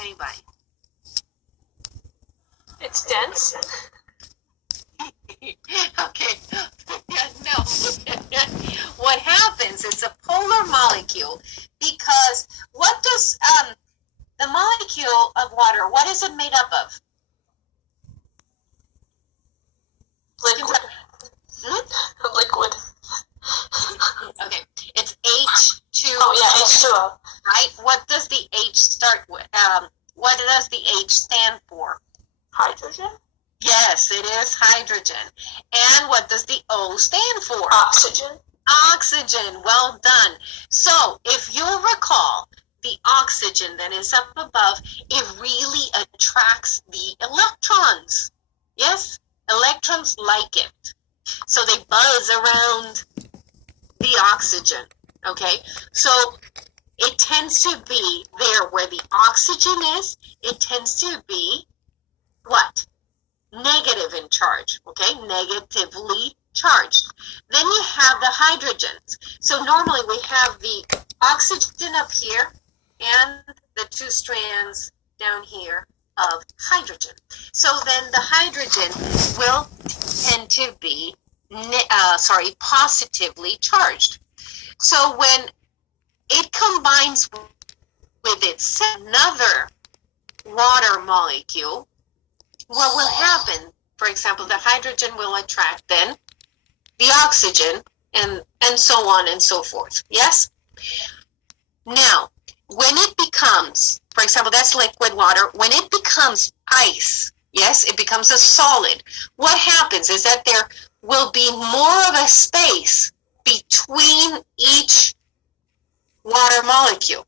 Anybody? It's dense. Okay. No. What happens is a polar molecule, because what does the molecule of water, what is it made up of? Liquid. Liquid. Okay, it's H2O. Oh yeah, H2O. Right? What does the H start with? What does the H stand for? Hydrogen. Yes, it is hydrogen. And what does the O stand for? Oxygen. Oxygen. Well done. So, if you'll recall, the oxygen that is up above, it really attracts the electrons. Yes? Electrons like it. So they buzz around the oxygen. Okay? So it tends to be there where the oxygen is, it tends to be what? Negative in charge. Okay? Negatively charged. Then you have the hydrogens. So normally we have the oxygen up here and the two strands down here of hydrogen. So then the hydrogen will tend to be positively charged. So when it combines with its another water molecule, what will happen? For example, the hydrogen will attract then the oxygen and so on and so forth. Yes? Now, when it becomes, for example, that's liquid water, when it becomes ice, yes, it becomes a solid, what happens is that there will be more of a space between each water molecule.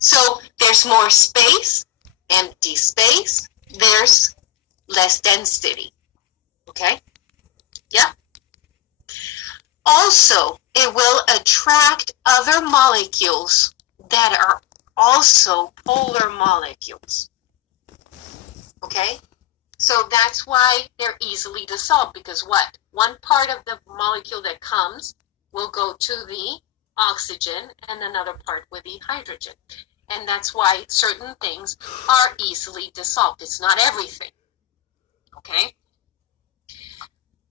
So there's more space, empty space, there's less density. Okay? Yeah. Also, it will attract other molecules that are also polar molecules. Okay? So that's why they're easily dissolved, because what? One part of the molecule that comes will go to the oxygen and another part with the hydrogen. And that's why certain things are easily dissolved. It's not everything. Okay?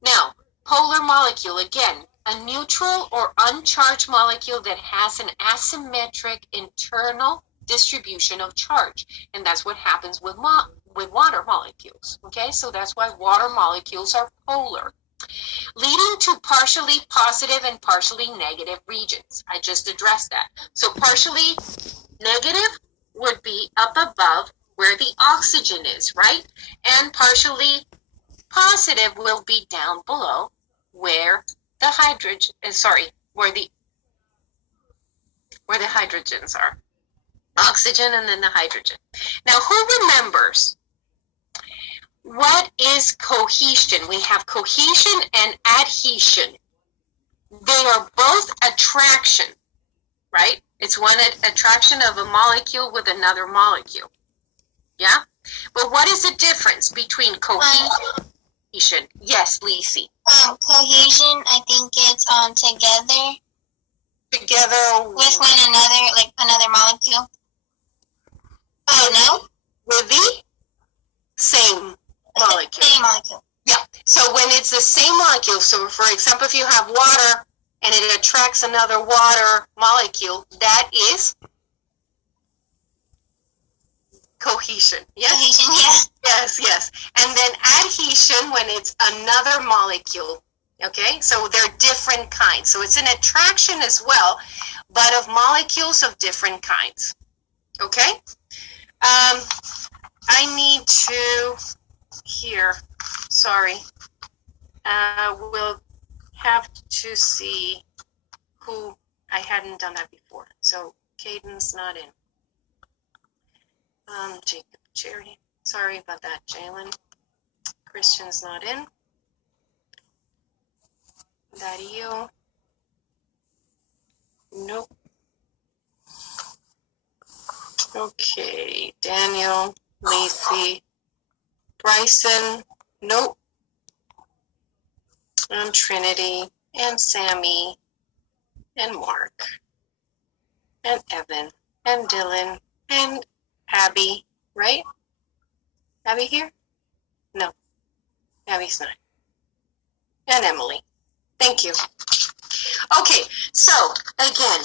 Now, polar molecule, again, a neutral or uncharged molecule that has an asymmetric internal distribution of charge. And that's what happens with water molecules. Okay, so that's why water molecules are polar, leading to partially positive and partially negative regions. I just addressed that. So partially negative would be up above where the oxygen is, right? And partially positive will be down below where the hydrogen, where the hydrogens are. Oxygen and then the hydrogen. Now, who remembers what is cohesion? We have cohesion and adhesion. They are both attraction, right? It's one attraction of a molecule with another molecule. Yeah? But what is the difference between cohesion and adhesion? Yes, LESI. Cohesion, I think it's together. Together with one another, like another molecule. Oh, no? With the same molecule. Same molecule. Yeah. So when it's the same molecule, so for example, if you have water and it attracts another water molecule, that is cohesion. Yes? Cohesion, yeah. Yes, yes. And then adhesion when it's another molecule. Okay? So they're different kinds. So it's an attraction as well, but of molecules of different kinds. Okay? I need to here. Sorry. We'll have to see who I hadn't done that before. So Caden's not in. Jacob, Jerry. Sorry about that, Jalen. Christian's not in. Dario. Nope. Okay, Daniel, Lacey, Bryson, nope. And Trinity, and Sammy, and Mark, and Evan, and Dylan, and Abby, right? Abby here? No, Abby's not. And Emily. Thank you. Okay, so again,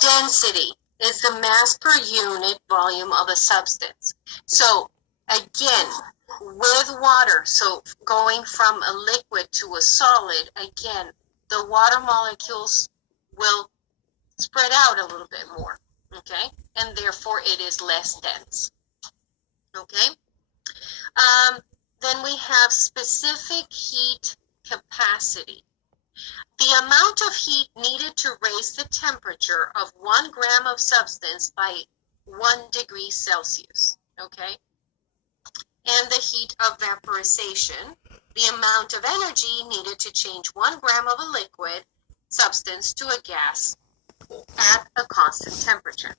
density is the mass per unit volume of a substance. So again, with water, so going from a liquid to a solid, again, the water molecules will spread out a little bit more, okay? And therefore it is less dense, okay? Then we have specific heat capacity. The amount of heat needed to raise the temperature of 1 gram of substance by 1 degree Celsius, okay? And the heat of vaporization, the amount of energy needed to change 1 gram of a liquid substance to a gas at a constant temperature.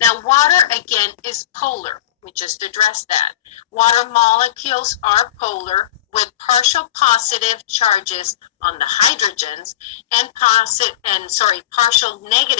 Now, water, again, is polar. We just addressed that. Water molecules are polar with partial positive charges on the hydrogens and partial negative